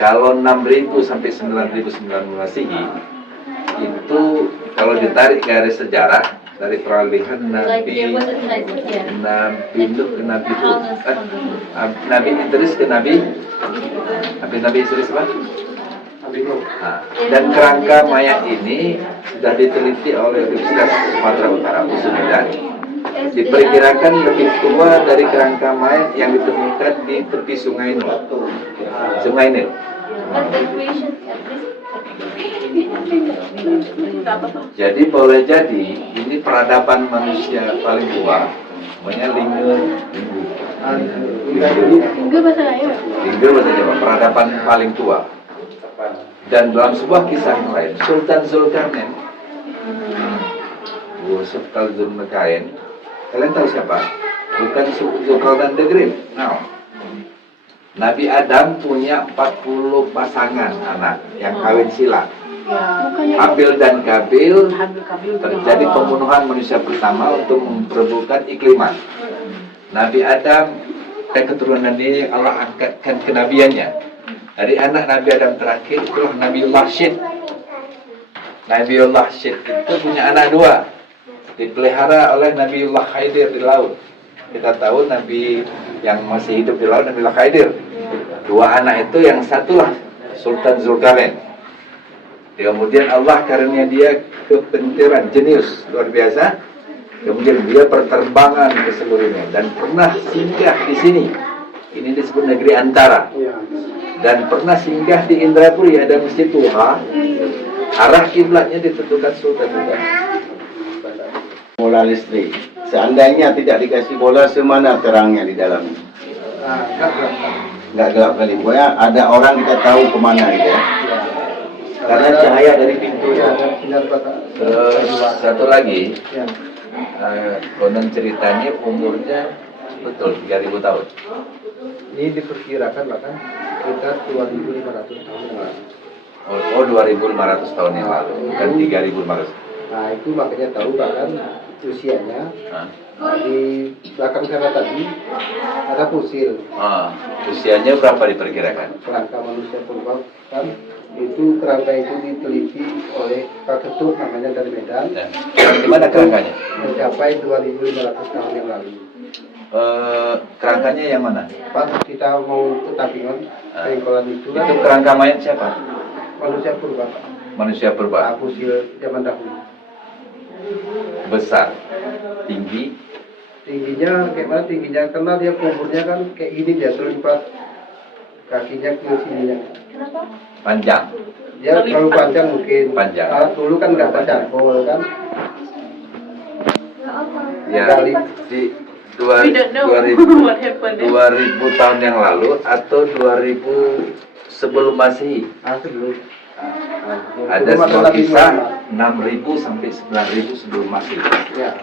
Kalau 6.000 sampai 9.000 sebelum Masehi itu kalau ditarik garis sejarah dari peralihan Nabi Nuh ke Nabi Hud, Nabi Idris ke Nabi Idris apa? Nah, dan kerangka mayat ini sudah diteliti oleh Universitas Sumatera Utara, USUMEDA. Diperkirakan lebih tua dari kerangka mayat yang ditemukan di tepi Sungai Nil. Jadi boleh jadi ini peradaban manusia paling tua, namanya Lingga bahasa Jawa, peradaban paling tua. Dan dalam sebuah kisah yang lain, Sultan Zulkarnain, kalian tahu siapa? Bukan Zulkarnain the Great. Nah, Nabi Adam punya 40 pasangan anak yang kawin sila. Habil dan Kabil terjadi pembunuhan manusia pertama untuk memperebutkan ikliman. Nabi Adam dan keturunan ini Allah angkatkan kenabiannya. Dari anak Nabi Adam terakhir itulah Nabiullah Syed. Nabiullah Syed itu punya anak dua, dipelihara oleh Nabiullah Khidir di laut. Kita tahu Nabi yang masih hidup di laut Nabiullah Khidir. Dua anak itu yang satulah Sultan Zulkarnain. Kemudian Allah karunia dia kepintaran, jenius luar biasa. Kemudian dia perterbangan ke seluruh dunia dan pernah singgah di sini. Ini disebut negeri antara. Dan pernah singgah di Indrapuri, ada masjid Tuha. Arah kiblatnya ditentukan Sultan juga. Bola listrik. Seandainya tidak dikasih bola, semana terangnya di dalamnya? Nggak gelap kali. Pokoknya ada orang kita tahu kemana gitu ya. Karena cahaya dari pintunya. Satu lagi, konon ceritanya umurnya betul 3.000 tahun. Ini diperkirakan bahkan sekitar 2.500 tahun yang lalu. Oh, 2.500 tahun yang lalu, bukan 3.500. Nah, itu makanya tahu bahkan usianya. Di belakang sana tadi ada fosil. Usianya berapa diperkirakan? Kerangka manusia purba kan itu kerangka itu diteliti oleh Pak Ketut namanya dari Medan. Di mana kerangkanya? Mencapai 2.500 tahun yang lalu. Kerangkanya yang mana? Pak, kita mau ke Tapingon, Pengkolan itu kan. Itu kerangka mayat siapa? Manusia purba. Manusia purba. Fosil zaman dahulu. Besar, tinggi. Tingginya kayak mana tingginya? Karena dia kuburnya kan kayak gini, dia terlipat kakinya ke sininya. Panjang. Dia terlalu panjang mungkin. Panjang. Dulu kan nggak ada charcoal kan. Ya, di 2000 tahun yang lalu atau 2000 sebelum Masehi. Sebelum. Ada sebuah kisah 6.000 sampai 9.000 sebelum Masehi. Ya.